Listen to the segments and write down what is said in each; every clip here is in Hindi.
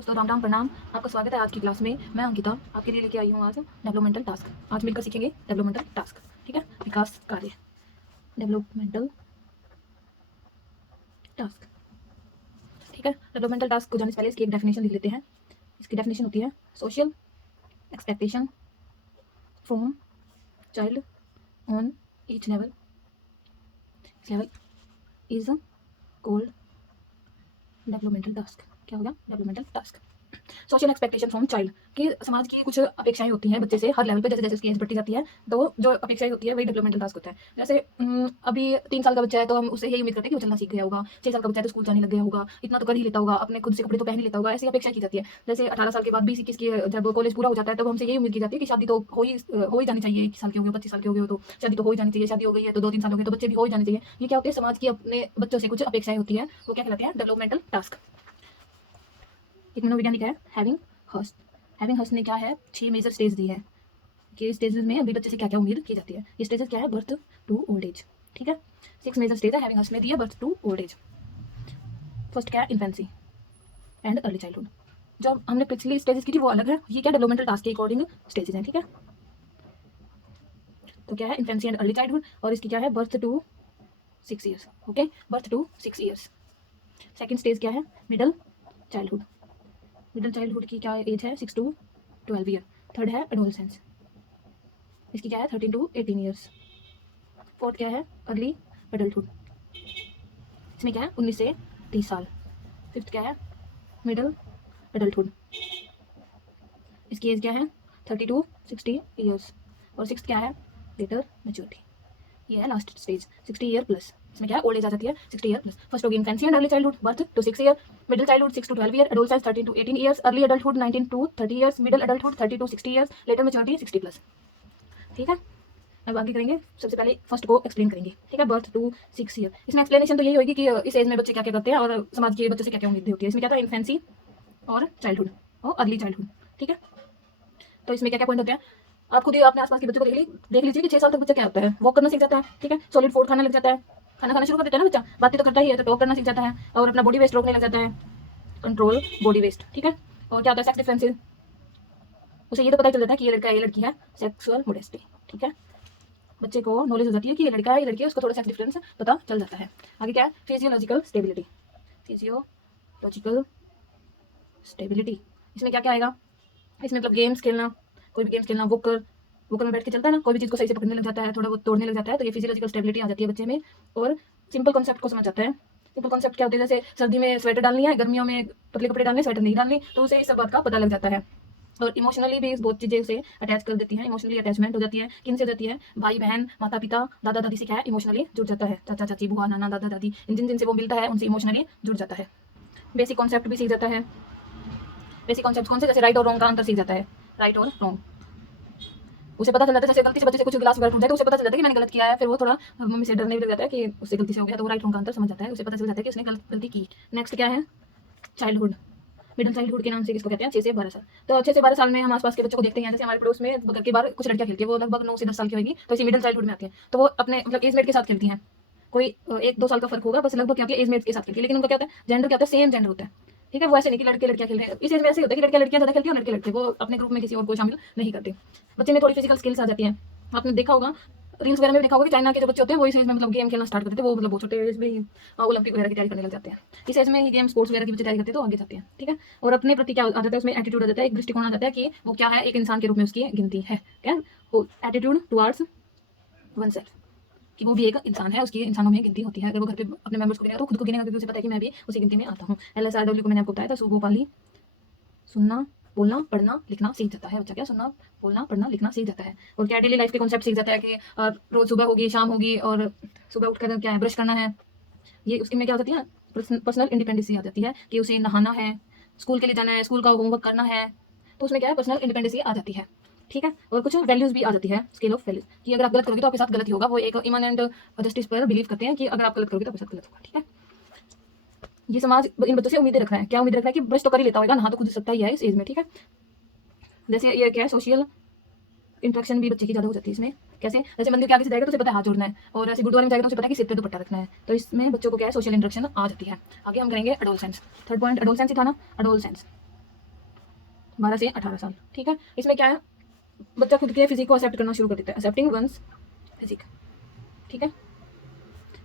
दोस्तों राम राम प्रणाम। आपका स्वागत है आज की क्लास में। मैं अंकिता आपके लिए लेके आई हूँ आज डेवलपमेंटल टास्क। आज मिलकर सीखेंगे डेवलपमेंटल टास्क। ठीक है, विकास कार्य, डेवलपमेंटल टास्क। ठीक है, डेवलपमेंटल टास्क को जानने से पहले इसकी एक डेफिनेशन लिख लेते हैं। इसकी डेफिनेशन होती है social expectation from child on each level is called developmental task. क्या होगा? Developmental task. Social expectation from child कि समाज की कुछ अपेक्षाएं होती हैं बच्चे से हर लेवल पे, जैसे जैसे उसकी एज बढ़ती जाती है तो जो अपेक्षाएं होती है वही डेवलपमेंटल टास्क होता है। जैसे अभी 3 साल का बच्चा है तो हम उससे यही उम्मीद करते हैं कि वो चलना सीख गया होगा। 6 साल का बच्चा है तो स्कूल जाने लग गया होगा, इतना तो कर ही लेता होगा, अपने खुद से कपड़े तो पहन ही लेता होगा, ऐसी अपेक्षा की जाती है। जैसे 18 साल के बाद 20-21 की जब कॉलेज पूरा हो जाता है तब हमसे यही उम्मीद की जाती है कि शादी तो हो ही जानी चाहिए। 21 साल के हो गए, 25 साल के हो गए हो तो शादी तो हो ही जानी चाहिए। शादी हो गई है तो 2-3 साल हो गए तो बच्चे भी हो ही जाने चाहिए। ये क्या होती है? समाज की अपने बच्चों से कुछ अपेक्षाएं होती है, वो क्या कहलाते हैं? Developmental task. एक मनोवैज्ञानिक है हैविंग हर्स्ट। हैविंग हर्स्ट ने क्या है 6 मेजर स्टेज दी है कि स्टेजेस में अभी बच्चे से क्या क्या उम्मीद की जाती है। ये स्टेजेस क्या है? Birth to old age. ठीक है, 6 मेजर स्टेज है हैविंग हर्स्ट ने दी है birth to old age. First क्या है? Infancy and early childhood. जो हमने पिछली स्टेजेस की थी वो अलग है, ये क्या डेवलपमेंटल टास्क के अकॉर्डिंग स्टेजेस हैं। ठीक है, तो क्या है? इन्फेंसी एंड अर्ली चाइल्डहुड, और इसकी क्या है? Birth to 6 years. Okay, birth to 6 years. Second stage क्या है? Middle childhood. मिडल चाइल्डहुड की क्या एज है? 6 टू 12 ईयर। थर्ड है एडोलसेंस, इसकी क्या है? 13 टू 18 ईयर्स। फोर्थ क्या है? अर्ली एडल्टहुड, इसमें क्या है? 19 से 30 साल। फिफ्थ क्या है? मिडल एडल्टहुड, इसकी एज क्या है? 30 टू 60 ईयर्स। और सिक्स क्या है? Later maturity. ये है लास्ट स्टेज 60 ईयर प्लस। इसमें क्या है? ओल्ड एज आ जाती है 60 ईयर प्लस। फर्स्ट होगी infancy and early childhood, birth to 6 year. Middle childhood 6 to 12 year. Adolescence 13 to 18 years. Early adulthood 19 to 30 years. Middle adulthood 30 to 60 years. Later maturity 60 plus. ठीक है, अब आगे करेंगे। सबसे पहले फर्स्ट को एक्सप्लेन करेंगे। ठीक है, बर्थ टू 6 ईयर। इसमें एक्सप्लेनेशन तो यही होगी कि इस एज में बच्चे क्या क्या करते हैं और समाज के बच्चों से क्या क्या उम्मीदें होती है। इसमें क्या था? इन्फेंसी और चाइल्डहुड और अर्ली चाइल्डहुड। ठीक है, तो इसमें क्या क्या पॉइंट होते हैं आप खुद ही अपने आसपास के बच्चों को देख लीजिए कि 6 साल तक बच्चा क्या होता है? वॉक करना सीख जाता है। ठीक है, सॉलिड फूड खाना लग जाता है, खाना खाना शुरू कर देता है ना बच्चा, बातें तो करता ही है, तो टॉक करना सीख जाता है और अपना बॉडी वेस्ट रोकने लग जाता है, कंट्रोल बॉडी वेस्ट। ठीक है, और क्या होता है? सेक्स डिफरेंसेस, उसे ये तो पता चल जाता है कि ये लड़का है ये लड़की है, सेक्सुअल मोडेस्टी। ठीक है, बच्चे को नॉलेज हो जाती है कि ये लड़का है ये लड़की है, उसको थोड़ा सेक्स डिफरेंस पता चल जाता है। आगे क्या है? Physiological stability. फिजियोलॉजिकल स्टेबिलिटी, इसमें क्या क्या आएगा? इसमें मतलब गेम्स खेलना, कोई भी गेम्स खेलना, वोकर में बैठ के चलता है ना, कोई भी चीज़ को सही से पकड़ने लग जाता है, थोड़ा बहुत तोड़ने लग जाता है, तो ये फिजियोलॉजिकल स्टेबिलिटी आ जाती है बच्चे में। और सिंपल कॉन्सेप्ट को समझ जाता है। सिंपल कॉन्सेप्ट क्या होते हैं? जैसे सर्दी में स्वेटर डालनी है, गर्मियों में पतले कपड़े डालने, स्वेटर नहीं डालनी, तो उसे इस सब बात का पता लग जाता है। और इमोशनली भी इस बहुत चीज़ें उसे अटैच कर देती हैं। इमोशनली अटैचमेंट हो जाती है। किन से हो जाती है? भाई बहन, माता पिता, दादा दादी से क्या है? इमोशनली जुड़ जाता है। चाचा चाची, बुआ नाना, दादा दादी, जिन जिनसे वो मिलता है उनसे इमोशनली जुड़ जाता है। बेसिक कॉन्सेप्ट भी सीख जाता है। बेसिक कॉन्सेप्ट कौन से? जैसे राइट और रॉन्ग का अंतर सीख जाता है। राइट और रॉन्ग उसे पता चल जाता है। जैसे गलती से बच्चे से कुछ गिलास वगैरह टूट जाए तो उसे पता चल जाता है कि मैंने गलत किया है, फिर वो थोड़ा मम्मी से डरने भी लग जाता है कि उससे गलती से हो गया, तो वो राइट रॉन्ग का अंतर समझ जाता है, उसे पता चल जाता है कि उसने गलती की। नेक्स्ट क्या है? चाइल्डहुड। मिडिल चाइल्डहुड के नाम से किसको कहते हैं? 6 से 12 साल। तो 6 से 12 साल में हम आसपास के बच्चों को देखते हैं, जैसे हमारे पड़ोस में घर के बाहर कुछ लड़कियां खेलती है, वो लगभग 9 से 10 साल की होगी, तो इसी मिडिल चाइल्डहुड में आती है। तो वो अपने मतलब एज मेट के साथ खेलती हैं। कोई 1-2 साल का फर्क होगा बस, लगभग क्या होती है? एज मेट के साथ खेलती है, लेकिन उनका क्या होता है? जेंडर क्या होता है? सेम जेंडर होता है। ठीक है, वो ऐसे नहीं कि लड़के लड़कियां खेल रहे हैं। इस एज में ऐसे होता है कि लड़कियां लड़कियां ज्यादा खेलती है और लड़के लड़के, वो अपने ग्रुप में किसी और को शामिल नहीं करते। बच्चे में थोड़ी फिजिकल स्किल्स आ जाती है। आपने देखा होगा रील्स वगैरह में भी देखा होगा कि चाइना के जो बच्चे होते हैं वो इस एज में मतलब गेम खेलना स्टार्ट कर देते हैं। वो मतलब बहुत छोटे एज में ही ओलंपिक वगैरह की तैयारी करने लग जाते हैं। इस एज में ही गेम स्पोर्ट्स वगैरह की बच्चे तैयारी करते हैं तो आगे जाते हैं। ठीक है, और अपने प्रति क्या आ जाता है? उसमें एटीट्यूड आ जाता है, एक दृष्टिकोण आ जाता है कि वो क्या है, एक इंसान के रूप में उसकी गिनती है। क्या? एटीट्यूड टुवर्ड्स वन सेल्फ, कि वो भी एक इंसान है, उसकी इंसानों में गिनती होती है। अगर वो घर पे अपने मेंबर्स को गिनेगा तो खुद को गिनेगा, क्योंकि उसे पता है कि मैं भी उसी गिनती में आता हूँ। LSRW को मैंने आपको बताया था, सुगोपाली। सुनना बोलना पढ़ना लिखना सीख जाता है बच्चा। क्या? सुनना बोलना पढ़ना लिखना सीख जाता है। और क्या? डेली लाइफ के कॉन्सेप्ट सीख जाता है कि रोज सुबह होगी शाम होगी और सुबह उठकर क्या है? ब्रश करना है। ये उसके में क्या हो जाती है? पर्सनल इंडिपेंडेंसी आ जाती है कि उसे नहाना है, स्कूल के लिए जाना है, स्कूल का होमवर्क करना है, तो उसमें क्या है? पर्सनल इंडिपेंडेंसी आ जाती है। ठीक है, और कुछ वैल्यूज भी आ जाती है, स्केल ऑफ वैल्यूज, कि अगर आप गलत करोगे तो आपके साथ गलत ही होगा। वो एक इमनेंट जस्टिस पर बिलीव करते हैं कि अगर आप गलत करोगे तो आपके साथ गलत होगा। ठीक है, ये समाज इन बच्चों से उम्मीदें रख रहा है। क्या उम्मीद रख रहा है? कि ब्रश तो कर ही लेता होगा, नहा तो खुद सकता ही है इस एज में। ठीक है, जैसे ये क्या है? सोशल इंट्रैक्शन भी बच्चे की ज़्यादा हो जाती है इसमें। कैसे? जैसे मंदिर के आगे से जाएगा तो उसे पता है हाथ जोड़ना है, और ऐसे गुरुद्वारे में जाएगा तो उसे पता है कि सिर पे दुपट्टा रखना है। तो इसमें बच्चों को क्या है? सोशल इंट्रैक्शन आ जाती है। आगे हम करेंगे एडोलसेंस। थर्ड पॉइंट एडोलसेंस ही था ना, एडोलसेंस। 12 से 18 साल, ठीक है। इसमें क्या है, बच्चा खुद के फिजिक को एक्सेप्ट करना शुरू कर देता है, एक्सेप्टिंग वंस फिजिक, ठीक है।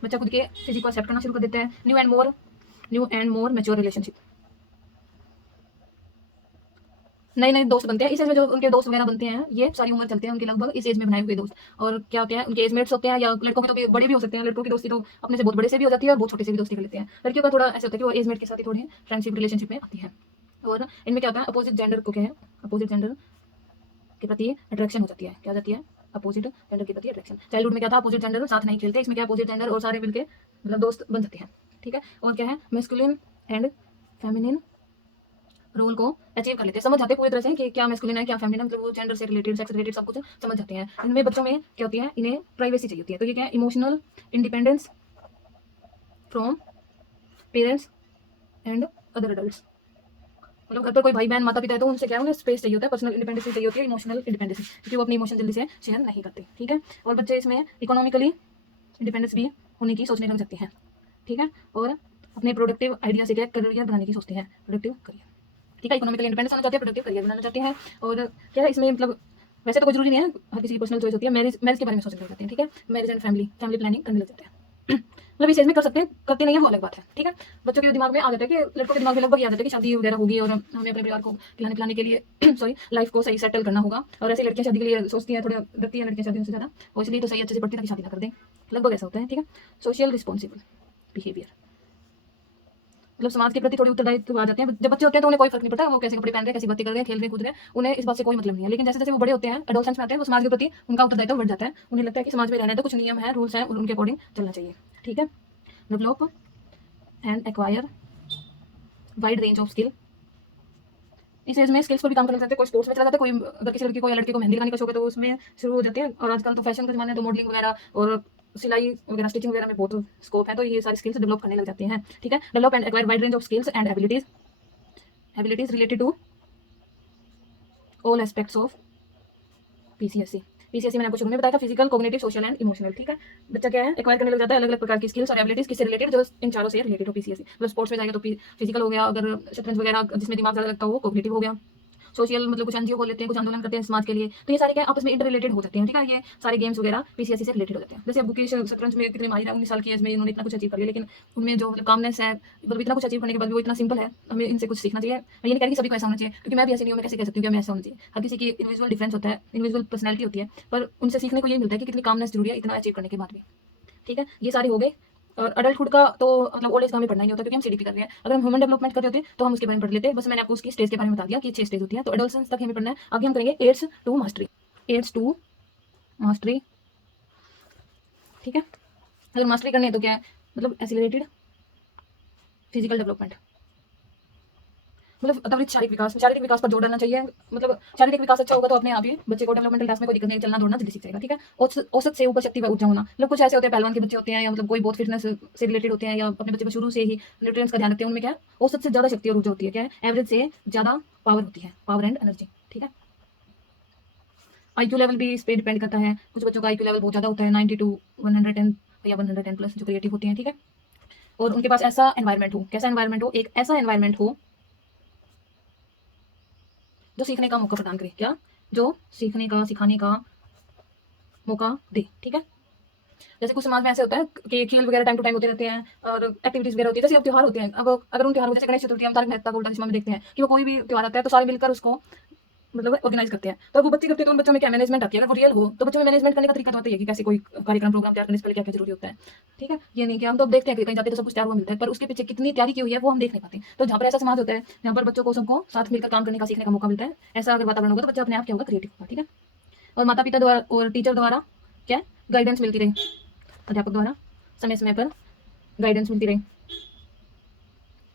बच्चा खुद के फिजिक को एक्सेप्ट करना शुरू कर देता है। New and more mature relationship, नए नए दोस्त बनते हैं इस एज में। जो उनके दोस्त वगैरह बनते हैं ये सारी उम्र चलते हैं उनके लगभग इस एज में बनाए हुए दोस्त। और क्या होते हैं, उनके एजमेट्स होते हैं, या लड़कों के तो बड़े भी हो सकते हैं। लड़कों की दोस्ती तो अपने से बहुत बड़े से भी हो जाती है और बहुत छोटे से भी दोस्ती कर लेते हैं। लड़कियों का थोड़ा ऐसा होता है कि वो एजमेट के साथ ही थोड़ी फ्रेंडशिप रिलेशनशिप में आती है। और इनमें क्या होता है, अपोजिट जेंडर को क्या है, अपोजिट जेंडर के प्रति अट्रैक्शन हो जाती है। क्या जाती है, अपोजिट जेंडर के प्रति अट्रैक्शन। चाइल्डहुड में क्या था, अपोजिट जेंडर साथ नहीं खेलते, इसमें क्या अपोजिट जेंडर और सारे मिलके मतलब दोस्त बन जाते हैं, ठीक है। और क्या है, मैस्कुलिन एंड फेमिनिन रोल को अचीव कर लेते हैं, समझ जाते हैं पूरी तरह से कि क्या मैस्कुलिन है क्या फेमिनिन, मतलब वो जेंडर से रिलेटेड, सेक्स रिलेटेड सब कुछ समझ जाते हैं। इनमें बच्चों में क्या होती है, इन्हें प्राइवेसी चाहिए होती है। तो ये क्या है, emotional independence from parents and other adults. मतलब घर पर कोई भाई बहन माता पिता है तो उनसे क्या है, उन्हें स्पेस चाहिए होता है, पर्सनल इंडिपेंडेंस चाहिए होती है, इमोशनल इंडिपेंडेंस, क्योंकि वो अपनी इमोशन जल्दी से शेयर नहीं करते, ठीक है। और बच्चे इसमें इकोनॉमिकली इंडिपेंडेंस भी होने की सोचने लग सकते हैं, ठीक है। और अपने प्रोडक्टिव आइडिया से क्या करियर बनाने की सोचते हैं, प्रोडक्टिव करियर, ठीक है। इकोनॉमिकली इंडिपेंडेंस होना चाहते हैं, प्रोडक्टिव करियर बनाना चाहते हैं। और क्या है इसमें, मतलब वैसे तो कोई जरूरी नहीं है, हर किसी की पर्सनल चॉइस होती है। मैरिज के बारे में सोचने लग जाते हैं, ठीक है। मैरिज एंड फैमिली प्लानिंग करने लग जाते हैं। मतलब इस एज में कर सकते हैं, करते नहीं है वो अलग बात है, ठीक है। बच्चों के दिमाग में आ जाता है कि लड़कों के दिमाग में लगभग ये आ जाता है कि शादी वगैरह होगी और हमें अपने परिवार को खिलाने पिलाने के लिए सॉरी लाइफ को सही सेटल करना होगा। और ऐसी लड़कियां शादी के लिए सोचती हैं, थोड़ा डरती हैं लड़कियां शादी से ज़्यादा, और इसलिए तो सही अच्छे से पढ़ती ताकि शादी ना कर दें, लगभग ऐसा होता है, ठीक है। सोशल रिस्पॉन्सिबल बिहेवियर, मतलब समाज के प्रति थोड़ी उत्तरदायित्व आ जाते हैं। जब बच्चे होते हैं तो उन्हें कोई फर्क नहीं पड़ता वो कैसे कपड़े पहन रहे हैं, कैसी बातें कर रहे हैं, खेल रहे कूद रहे हैं, उन्हें इस बात से कोई मतलब नहीं है। लेकिन जैसे जैसे वो बड़े होते हैं, एडोलसेंस में आते हैं, तो समाज के प्रति उनका उत्तरदायित्व बढ़ जाता है। उन्हें लगता है कि समाज में रहना है तो कुछ नियम है, रूल्स हैं, उनके अकॉर्डिंग चलना चाहिए, ठीक है। Develop and acquire wide range of skill, इस एज में स्किल्स पर भी काम करना चाहते हैं। कोई स्पोर्ट्स में चला जाता है, कोई अगर किसी लड़की को या लड़के को मेहंदी लगाने का शौक है तो उसमें शुरू हो जाते हैं। और आजकल तो फैशन का जमाना है, तो मॉडलिंग वगैरह और सिलाई वगैरह, स्टिचिंग वगैरह में बहुत स्कोप है, तो ये सारी स्किल्स डेवलप करने लग जाते हैं, ठीक है। Develop and acquire wide range of skills and abilities related to all aspects of PCSC. PCSC मैंने आपको शुरू में बताया था, physical, cognitive, social and emotional, ठीक है। बच्चा क्या है, एक्वायर करने लग जाता है अलग अलग प्रकार की स्किल्स और एबिलिटीज, किससे रिलेटेड, जो इन चारों से रिलेटेड हो पीसीएससी। मतलब स्पोर्ट्स में जाएगा तो फिजिकल हो गया, अगर शतरंज वगैरह जिसमें दिमाग ज़्यादा लगता है वो कॉग्निटिव हो गया। सोशल मतलब कुछ एनजीओ खोल लेते हैं, कुछ आंदोलन करते हैं समाज के लिए, तो ये सारे क्या आपस में इंटर रिलेटेड हो जाते हैं, ठीक है। ये सारे गेम्स वगैरह पीसीएससी से रिलेटेड हो जाते हैं। जैसे अब मुकेश शतरंज में कितने माहिर है, 19 साल की एज में इन्होंने इतना कुछ अचीव कर लिया, लेकिन उनमें जो मतलब कामनेस है, मतलब इतना कुछ अचीव करने के बाद भी वो इतना सिंपल है। हमें इनसे कुछ सीखना चाहिए। मैं ये नहीं कह रही कि सभी को ऐसा होना चाहिए, क्योंकि मैं भी ऐसे नहीं हूँ, मैं कैसे कह सकती हूँ कि मैं ऐसा होना चाहिए। हर किसी की इंडिविजुअल डिफरेंस होता है, इंडिविजुअल पर्सनैलिटी होती है, पर उनसे सीखने को ये मिलता है कि कितनी कामनेस जरूरी है इतना अचीव करने के बाद भी, ठीक है। ये सारे हो गए। और अडल्टहुड का तो मतलब ओल्ड एज का हमें पढ़ना ही नहीं होता, क्योंकि हम सीडीपी कर रहे हैं। अगर हम ह्यूमन डेवलपमेंट कर रहे होते तो हम उसके बारे में पढ़ लेते। बस मैंने आपको उसकी स्टेज के बारे में बता दिया कि 6 स्टेज होती है। तो एडोलसेंस तक हमें पढ़ना है। आगे हम करेंगे aids to mastery, aids to mastery, ठीक है। अगर मास्टरी करनी है तो क्या है, मतलब एक्सीलरेटेड फिजिकल डेवलपमेंट, मतलब त्वरित शारीरिक विकास पर जोर डालना चाहिए। मतलब शारीरिक विकास अच्छा होगा तो अपने आप ही बच्चे को डेवलपमेंटल टास्क में कोई दिक्कत नहीं, चलना दौड़ना जल्दी सीख जाएगा, ठीक है। औसत से ऊपर शक्ति व ऊर्जा होना, मतलब कुछ ऐसे होते हैं पहलवान के बच्चे होते हैं, या मतलब कोई बहुत फिटनेस से रिलेटेड होते हैं, या अपने बच्चे को शुरू से ही न्यूट्रिएंट्स का ध्यान रखते हैं, उनमें क्या है औसत से ज्यादा शक्ति और ऊर्जा होती है। क्या है, एवरेज से ज्यादा पावर होती है, पावर एंड एनर्जी, ठीक है। आईक्यू लेवल भी इस पर डिपेंड करता है। कुछ बच्चों का आईक्यू लेवल बहुत ज्यादा होता है, 90 to 110 या 110 प्लस, जो क्रिएटिव होते हैं, ठीक है। और उनके पास ऐसा एनवायरमेंट हो, कैसा एनवायरमेंट हो, एक ऐसा एनवायरमेंट हो जो सीखने का मौका प्रदान करे, क्या, जो सीखने का सिखाने का मौका दे, ठीक है। जैसे कुछ समाज में ऐसे होता है कि खेल वगैरह टाइम टू टाइम होते रहते हैं और एक्टिविटीज वगैरह होती है। जैसे अब त्योहार होते हैं, अब अगर उन त्योहारों जैसे गणेश चतुर्थी, हम तारक मेहता का उल्टा चश्मा में देखते हैं कि वो कोई भी त्योहार आता है तो सारे मिलकर उसको मतलब ऑर्गेनाइज करते हैं। तो वो बच्चे करते हैं तो उन बच्चों में क्या मैनेजमेंट आती है। अगर वो रियल हो तो बच्चों में मैनेजमेंट करने का तरीका तो आता ही है कि कैसे कोई कार्यक्रम प्रोग्राम तैयार करने से पहले क्या क्या जरूरी होता है, ठीक है। ये नहीं कि हम तो अब देखते हैं कि कहीं जाते तो सब कुछ तैयार हुआ मिलता है, पर उसके पीछे कितनी तैयारी की हुई है वो हम देख नहीं पाते। तो जहाँ पर ऐसा समाज होता है जहाँ पर बच्चों को सबको साथ मिलकर काम करने का सीखने का मौका मिलता है, ऐसा अगर वातावरण होगा तो बच्चा अपने आप क्या होगा, क्रिएटिव होगा, ठीक है। और माता पिता द्वारा और टीचर द्वारा क्या गाइडेंस मिलती रही, अध्यापक द्वारा समय समय पर गाइडेंस मिलती रही,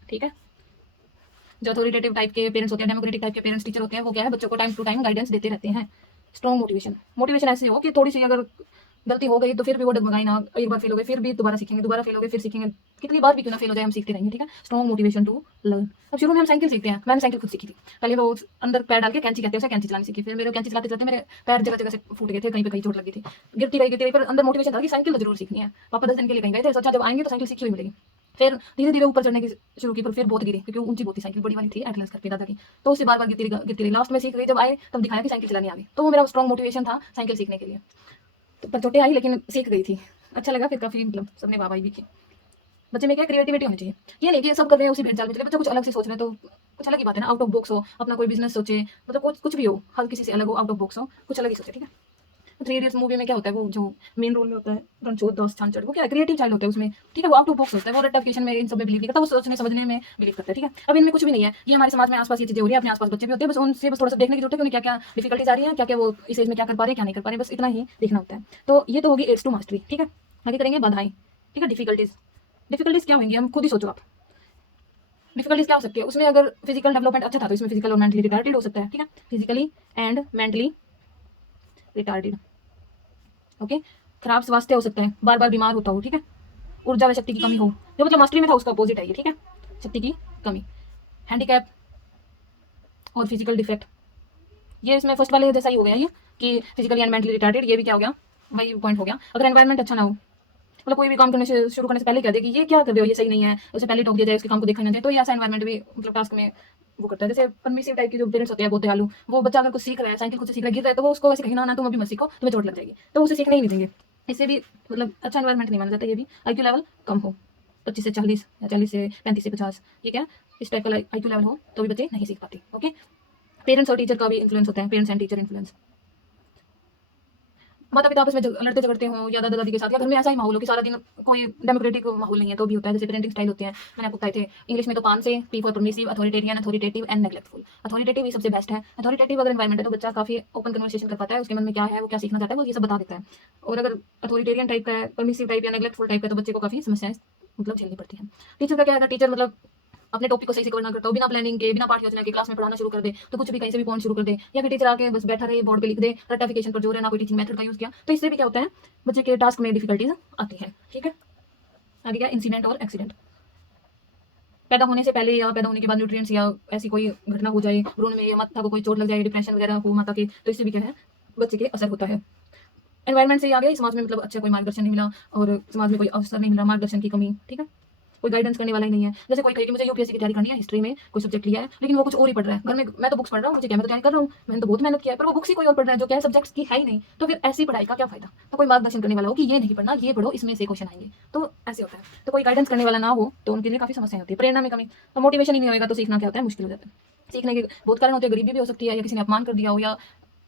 ठीक है। जो अथॉरिटेटिव टाइप के पेरेंट्स होते हैं, डेमोक्रेटिक टाइप के पेरेंट्स टीचर होते हैं, वो क्या है बच्चों को टाइम टू टाइम गाइडेंस देते रहते हैं। स्ट्रॉन्ग मोटिवेशन ऐसे हो कि थोड़ी सी अगर गलती हो गई तो फिर भी वो डगमगाई ना, एक बार फेल हो गए फिर भी दोबारा सीखेंगे, दोबारा फेल हो गए फिर सीखेंगे, कितनी बार भी क्यों ना फेल हो जाए हम सीखते रहेंगे, ठीक है। Strong motivation to learn. अब शुरू में हम साइकिल सीखते हैं, मैंने साइकिल खुद सीखी थी। पहले वो अंदर पैर डाल के कैंची कहते हैं उसे, कैंची चलानी सीखी। फिर मेरे कैंची चलाते चलाते मेरे पैर जगह जगह से फूट गए थे, कहीं पे कहीं चोट लगी थी, गिरती रही पर अंदर मोटिवेशन था कि साइकिल तो जरूर सीखनी है। पापा 10 दिन के लिए कहीं गए थे, सोचा जब आएंगे तो साइकिल सीखी हुई मिलेगी। फिर धीरे धीरे ऊपर चढ़ने की शुरू की, पर फिर बहुत गिरी क्योंकि ऊंची बहुत थी, साइकिल बड़ी वाली थी एटलस करके दादा की, तो उससे बार बार गिरती रही। लास्ट में सीख गई, जब आए तब दिखाया कि साइकिल चलानी आ गई, तो वो मेरा स्ट्रॉन्ग मोटिवेशन था साइकिल सीखने के लिए। तो पर चोटें आई लेकिन सीख गई थी, अच्छा लगा। फिर काफ़ी मतलब सबने वाहवाही भी की। बच्चे में क्या क्रिएटिविटी होनी चाहिए, ये नहीं कि सब कर रहे हैं उसी भेड़ चाल में चले, बच्चा कुछ अलग से सोच रहे हैं तो कुछ अलग ही बात है ना, आउट ऑफ बॉक्स हो, अपना कोई बिजनेस सोचे, मतलब कुछ भी हो, हर किसी से अलग हो, आउट ऑफ बॉक्स हो, कुछ अलग ही सोचे, ठीक है। थ्री इडियट्स मूवी में क्या होता है, वो जो मेन रोल में होता है रणछोड़ दास छांचड़, वो क्या क्रिएटिव चाइल्ड होता है उसमें, ठीक है, वो आउट ऑफ बॉक्स होता है, वो रट्टाफिकेशन में इन सब में बिलीव नहीं करता, वो सोचने समझने में बिलीव करता है, ठीक है। अब इनमें कुछ भी नहीं है, ये हमारे समाज में आसपास ये चीजें हो रही है, अपने आसपास बच्चे भी होते हैं, बस उनसे बस थोड़ा सा देखने की जरूरत है कि उन्हें क्या क्या डिफिकल्टीज आ रही है, क्या क्या वो इस एज में क्या कर पा रहे हैं, क्या नहीं कर पा रहे, बस इतना ही देखना होता है। तो ये तो होगी एड्स टू मास्टरी, ठीक है। आगे करेंगे बाधाएं, ठीक है। डिफिकल्टीज, डिफिकल्टीज क्या होंगी, हम खुद ही सोचो आप, डिफिकल्टीज क्या हो सकती है उसमें। अगर फिजिकल डेवलपमेंट अच्छा था तो इसमें फिजिकल और मेंटली रिटार्टेड हो सकता है, ठीक है, physically and mentally retarded, okay. खराब स्वास्थ्य हो सकता है, बार बार बीमार होता हो, ठीक है। ऊर्जा व शक्ति की कमी हो, जो मतलब मास्टरी में था उसका अपोजिट है ये, ठीक है, शक्ति की कमी। हैंडीकैप और फिजिकल डिफेक्ट, ये इसमें फर्स्ट वाले जैसा ही हो गया ये, कि फिजिकली एंड मेंटली रिटार्टेड, ये भी क्या हो गया, वही पॉइंट हो गया। अगर एनवायरमेंट अच्छा ना हो, मतलब कोई भी काम करने से शुरू करने से पहले कह दे कि ये क्या कर रहे हो, ये सही नहीं है, उसे पहले टोक दिया जाए, उसके काम को देखा ना जाए, तो ये ऐसा एनवायरमेंट भी मतलब टास्क में वो करता है। जैसे परमिसिव टाइप के जो पेरेंट्स होते हैं बहुत दयालु, वो बच्चा अगर कुछ सीख रहा है, साइकिल खुद से सीख रहा है, गिर रहा है, तो वो उसको वैसे कहीं ना तुम अभी मत सीखो, तुम्हें चोट लग जाएगी, तो उसे सीखने ही नहीं देंगे। इससे भी मतलब अच्छा एनवायरमेंट नहीं माना जाता। ये भी आईक्यू लेवल कम हो, 25 से 40 या 40 से 35 से 50, ये क्या इस टाइप का आईक्यू लेवल हो तो भी बच्चे नहीं सीख पाते, ओके। पेरेंट्स और टीचर का भी इन्फ्लुएंस होता है, पेरेंट्स एंड टीचर इन्फ्लुएंस। माता पिता आपस में लड़ते झगड़ते हो, या दादा दादी के साथ, या घर में ऐसा ही माहौल हो कि सारा दिन कोई डेमोक्रेटिक माहौल नहीं है, तो भी होता है। जैसे पेरेंटिंग स्टाइल होते हैं, मैंने आपको बताए थे इंग्लिश में तो 5 से, P for permissive, authoritarian, authoritative and neglectful. Authoritative ही सबसे बेस्ट है। अथॉरिटेटिव अगर एनवायरमेंट है तो बच्चा काफी ओपन कन्वर्सेशन कर पाता है, उसके मन में क्या है, वो क्या सीखना चाहता है, वो ये सब बता देता है। और अगर अथॉरिटेरियन टाइप का है, परमिसिव टाइप या नेग्लेक्टफुल टाइप का, तो बच्चे को काफी समस्याएं मतलब झेलनी पड़ती है। टीचर का क्या है, टीचर मतलब अपने टॉपिक को सही से कवर ना करता हो, बिना प्लानिंग के, बिना पाठ योजना के क्लास में पढ़ाना शुरू कर दे, तो कुछ भी कहीं से भी पॉइंट शुरू कर दे, या फिर टीचर आके बस बैठा रहे, बोर्ड पे लिख दे, रट्टाफिकेशन पर जोर है, ना कोई टीचिंग मेथड का यूज किया, तो इससे भी क्या होता है, बच्चे के टास्क में डिफिकल्टीज आती है, ठीक है। आगे क्या, इंसिडेंट और एक्सीडेंट। पैदा होने से पहले या पैदा होने के बाद न्यूट्रिएंट्स या ऐसी कोई घटना हो जाए भ्रूण में, या माता को कोई चोट लग जाए, डिप्रेशन वगैरह हो माता के, तो इससे भी क्या है, बच्चे के असर होता है। एनवायरमेंट से ही आ गया, समाज में मतलब अच्छा कोई मार्गदर्शन नहीं मिला, और समाज में कोई अवसर नहीं मिला, मार्गदर्शन की कमी, ठीक है, कोई गाइडेंस करने वाला ही नहीं है। जैसे कोई कहे कि मुझे यूपीएससी की तैयारी करनी है, हिस्ट्री में कोई सब्जेक्ट लिया है, लेकिन वो कुछ और ही पढ़ रहा है। घर में मैं तो बुक्स पढ़ रहा हूँ, मुझे क्या, मैं तो तैयारी कर रहा हूँ, मैंने तो बहुत मेहनत किया है, पर वो बुक्स ही कोई और पढ़ रहा है जो क्या सब्जेक्ट्स की है ही नहीं, तो फिर ऐसी पढ़ाई का क्या फायदा। तो कोई मार्गदर्शन करने वाला हो कि ये नहीं पढ़ना, ये पढ़ो, इसमें से क्वेश्चन आएंगे, तो ऐसे होता है। तो कोई गाइडेंस करने वाला ना हो तो उनके लिए काफी समस्याएं होती है, प्रेरणा में कमी, तो मोटिवेशन ही नहीं होगा तो सीखना क्या होता है, मुश्किल हो जाता है। सीखने के बहुत कारण होते हैं, गरीबी भी हो सकती है, या किसी ने अपमान कर दिया हो, या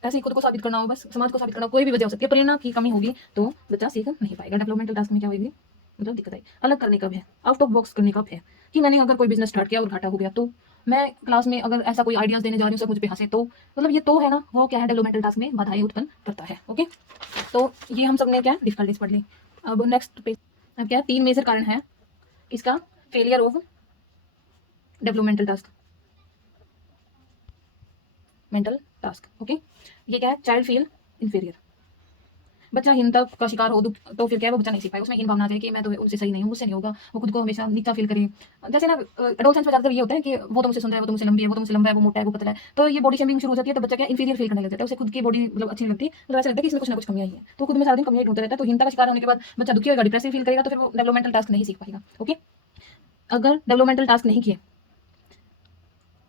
ऐसे ही खुद को साबित करना हो, बस समाज को साबित करना हो, कोई भी वजह हो सकती है। प्रेरणा की कमी होगी तो बच्चा सीख नहीं पाएगा। डेवलपमेंटल टास्क में क्या होगी, मतलब दिक्कत आई। अलग करने कब है, आउट ऑफ बॉक्स करने कब है, कि मैंने अगर कोई बिजनेस स्टार्ट किया और घाटा हो गया, तो मैं क्लास में अगर ऐसा कोई आइडियाज देने जा रही हूँ, सब मुझ पे हंसे, तो मतलब ये तो है ना, वो क्या है, डेवलपमेंटल टास्क में बाधाएं उत्पन्न करता है, ओके। तो ये हम सब ने क्या डिफिकल्टीज पढ़ ली। अब नेक्स्ट पे अब क्या 3 मेजर कारण है इसका, failure of developmental task, mental task, okay. ये क्या है, चाइल्ड फील इन्फीरियर, बच्चा हीनता का शिकार हो तो फिर क्या है, वो बच्चा नहीं सीख पाएगा, उसमें हीन भावना आ जाए कि मैं तो उनसे सही नहीं हूँ, मुझसे नहीं होगा, वो खुद को हमेशा नीचा फील करे। जैसे ना एडोलसेंस में ज्यादातर ये होता है कि वो तो मुझसे सुंदर है, वो तो मुझसे लंबी है, वो तो मुझसे लंबा है, वो मोटा है, वो पतला है, तो ये बॉडी शेमिंग शुरू हो जाती है, तो बच्चा क्या इंफीरियर फील करने लग जाता है, उसे खुद की बॉडी मतलब अच्छी नहीं लगती, मतलब ऐसा लगता है कि इसमें कुछ ना कुछ कमियां ही है, तो खुद में सारा दिन कमियां ढूंढता रहता है। तो हीनता का शिकार होने के बाद बच्चा दुखी होगा, डिप्रेसिव फील करेगा, तो फिर वो डेवलपमेंटल टास्क नहीं सीख पाएगा, ओके। अगर डेवलपमेंटल टास्क नहीं किए,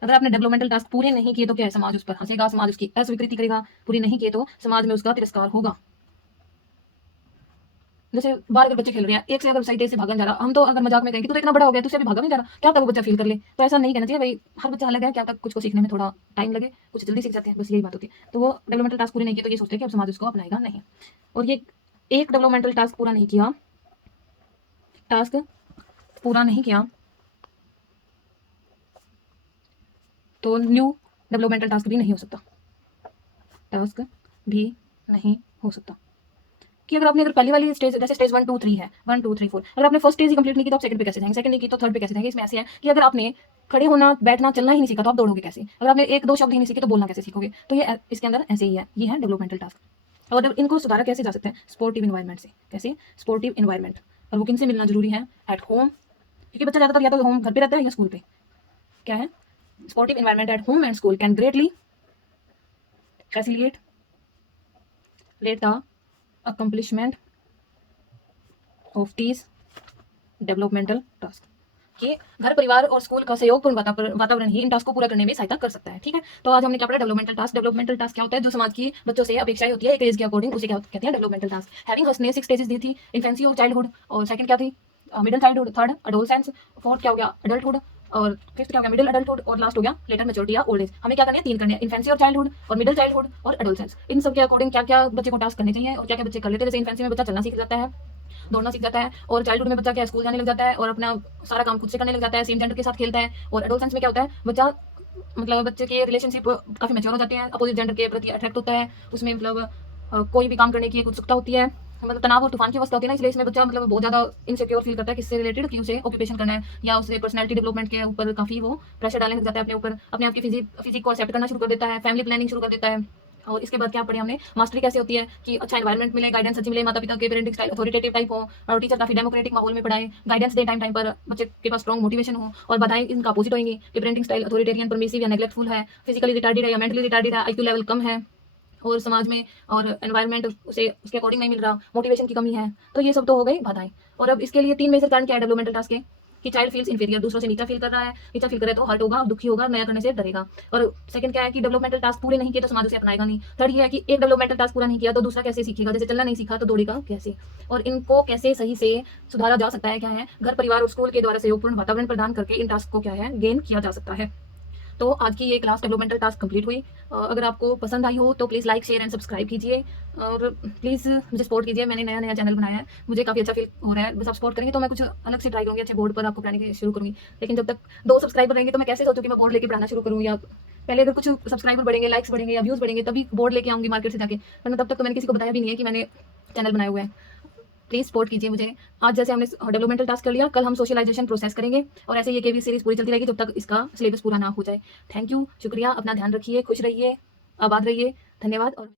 अगर आपने डेवलपमेंटल टास्क पूरे नहीं किए, तो क्या है, समाज उस पर हंसेगा, समाज उसकी अस्वीकृति करेगा, पूरी नहीं किए तो समाज में उसका तिरस्कार होगा। जैसे बाहर अगर बच्चे खेल रहे हैं, एक से अगर साइड से भागन जा रहा, हम तो अगर मजाक में कहेंगे तो इतना बड़ा हो गया, तुझसे भी भागा नहीं जा रहा, क्या तक वो बच्चा फील कर ले, तो ऐसा नहीं कहना चाहिए भाई। हर बच्चा अलग है, क्या तक कुछ को सीखने में थोड़ा टाइम लगे, कुछ जल्दी सीख जाते हैं, बस यही बात होती है। तो वो डेवलपमेंटल टास्क पूरे नहीं किए तो ये सोचते हैं कि अब समाज उसको अपनाएगा नहीं। और ये एक डेवलपमेंटल टास्क पूरा नहीं किया, टास्क पूरा नहीं किया तो न्यू डेवलपमेंटल टास्क भी नहीं हो सकता, टास्क भी नहीं हो सकता। कि अगर पहली वाली स्टेज, जैसे स्टेज 1 2 3 है, 1 2 3 4, अगर आपने फर्स्ट स्टेज ही कंप्लीट नहीं की तो आप सेकंड पे कैसे जाएंगे, सेकंड नहीं की तो थर्ड पे कैसे जाएंगे। इसमें ऐसे है कि अगर आपने खड़े होना, बैठना, चलना ही नहीं सीखा तो आप दौड़ोगे कैसे, अगर आपने एक दो शब्द ही नहीं सीखे तो बोलना कैसे सीखोगे। तो ये इसके अंदर ऐसे ही है, ये है डेवलपमेंटल टास्क। और इनको सुधारा कैसे जा सकते हैं, स्पोर्टिव इन्वायरमेंट से। कैसे, स्पोर्टिव इन्वायरमेंट। और वो किन से मिलना जरूरी है, एट होम, क्योंकि बच्चा ज्यादातर या तो होम घर पे रहता है या स्कूल पे। क्या है, sportive environment at home and school can greatly facilitate let the accomplishment of these developmental task कि घर परिवार और स्कूल का सहयोगपूर्ण वातावरण ही इन टास्क को पूरा करने में सहायता कर सकता है। ठीक है, तो आज हमने क्या पढ़ा, डेवलपमेंटल टास्क। डेवलपमेंटल टास्क क्या होता है, जो समाज की बच्चों से अपेक्षाएं होती है एक एज के अकॉर्डिंग, उसे क्या कहते हैं, डेवलपमेंटल टास्क। हैविंग हर्ष ने 6 स्टेजेस दी थी, इन्फेंसी ऑफ चाइल्डहुड, और सेकंड क्या थी, middle childhood, third adolescence, fourth क्या हो गया, अडल्टहुड, और फिफ्थ क्या हो गया, मिडिल अडल्टहुड, और लास्ट हो गया लेटर मेच्योरिटी या ओल्ड एज। हमें क्या करने हैं, 3 करने हैं, इन्फेंसी और चाइल्डहुड और मिडिल चाइल्डहुड और एडोलसेंस। इन सब के अकॉर्डिंग क्या क्या बच्चे को टास्क करने चाहिए और क्या क्या बच्चे कर लेते हैं। जैसे इन्फेंसी में बच्चा चलना सीख जाता है, दौड़ना सीख जाता है, और चाइल्डहुड में बच्चा क्या स्कूल जाने लग जाता है और अपना सारा काम खुद से करने लग जाता है, सेम जेंडर के साथ खेलता है। और एडोलसेंस में क्या होता है, बच्चा मतलब बच्चे के रिलेशनशिप काफी मैच्योर हो जाते हैं, अपोजिट जेंडर के प्रति अट्रैक्ट होता है, उसमें मतलब कोई भी काम करने की एक उत्सुकता होती है, मतलब तनाव और तूफान की अवस्था होती है ना, इसलिए इसमें बच्चा मतलब बहुत ज्यादा इनसिक्योर फील करता है किससे रिलेटेड, कि उसे ऑक्यूपेशन करना है या उसे पर्सनैलिटी डेवलपमेंट के ऊपर काफी वो प्रेशर डालने लग जाता है अपने ऊपर, अपने आप की फिजिक को एक्सेप्ट करना शुरू कर देता है, फैमिली प्लानिंग शुरू कर देता है। और इसके बाद क्या पढ़े हमने, मास्टरी कैसे होती है, कि अच्छा एनवायरमेंट मिले, गाइडेंस अच्छी मिले, माता पिता के पेरेंटिंग स्टाइल अथॉरिटेटिव टाइप हो, और टीचर काफी डेमोक्रेटिक माहौल में पढ़ाए, गाइडेंस दे टाइम पर, बच्चे के पास स्ट्रॉन्ग मोटिवेशन हो, और बाधाएं इनका अपोजिट होंगी कि पेरेंटिंग स्टाइल अथॉरिटेरियन, परमिसिव या नेग्लेक्टफुल है, फिजिकली रिटार्डेड है या मेंटली रिटार्डेड है, आईक्यू लेवल कम है, और समाज में और एनवायरनमेंट उसे उसके अकॉर्डिंग नहीं मिल रहा, मोटिवेशन की कमी है। तो ये सब तो हो गई बाधाएं। और अब इसके लिए 3 मेजर कारण क्या है डेवलपमेंटल टास्क के, कि चाइल्ड फील्स इंफीरियर, दूसरों से नीचा फील कर रहा है, नीचा फील करे तो हर्ट होगा, दुखी होगा, नया करने से डरेगा। और सेकंड क्या है कि डेवलपमेंटल टास्क पूरे नहीं किए तो समाज उसे अपनाएगा नहीं। थर्ड ये है कि एक डेवलपमेंटल टास्क पूरा नहीं किया तो दूसरा कैसे सीखेगा, जैसे चलना नहीं सीखा तो दौड़ेगा कैसे। और इनको कैसे सही से सुधारा जा सकता है, क्या है, घर परिवार और स्कूल के द्वारा सहयोगपूर्ण वातावरण प्रदान करके इन टास्क को क्या है, गेन किया जा सकता है। तो आज की ये क्लास डेवलपमेंटल टास्क कंप्लीट हुई। अगर आपको पसंद आई हो तो please like share and subscribe कीजिए, और प्लीज़ मुझे सपोर्ट कीजिए। मैंने नया नया चैनल बनाया है, मुझे काफ़ी अच्छा फील हो रहा है। बस आप सपोर्ट करेंगे तो मैं कुछ अलग से ट्राई करूँगी, अच्छे बोर्ड पर आपको पढ़ाने की शुरू करूँगी। लेकिन जब तक 2 सब्सक्राइबर रहेंगे तो मैं कैसे सोचूँ कि मैं बोर्ड लेके पढ़ाना शुरू करूँ, या पहले अगर कुछ सब्सक्राइबर बढ़ेंगे, लाइक्स बढ़ेंगे या व्यूज़ बढ़ेंगे तभी बोर्ड लेके आऊँगी मार्केट से जाके, वरना तब तक तो मैंने किसी को बताया भी नहीं है कि मैंने चैनल बनाया हुआ है। प्लीज़ सपोर्ट कीजिए मुझे। आज जैसे हमने डेवलपमेंटल टास्क कर लिया, कल हम सोशलाइजेशन प्रोसेस करेंगे, और ऐसे ये केवी सीरीज पूरी चलती रहेगी जब तक इसका सिलेबस पूरा ना हो जाए। थैंक यू, शुक्रिया, अपना ध्यान रखिए, खुश रहिए, आबाद रहिए, धन्यवाद। और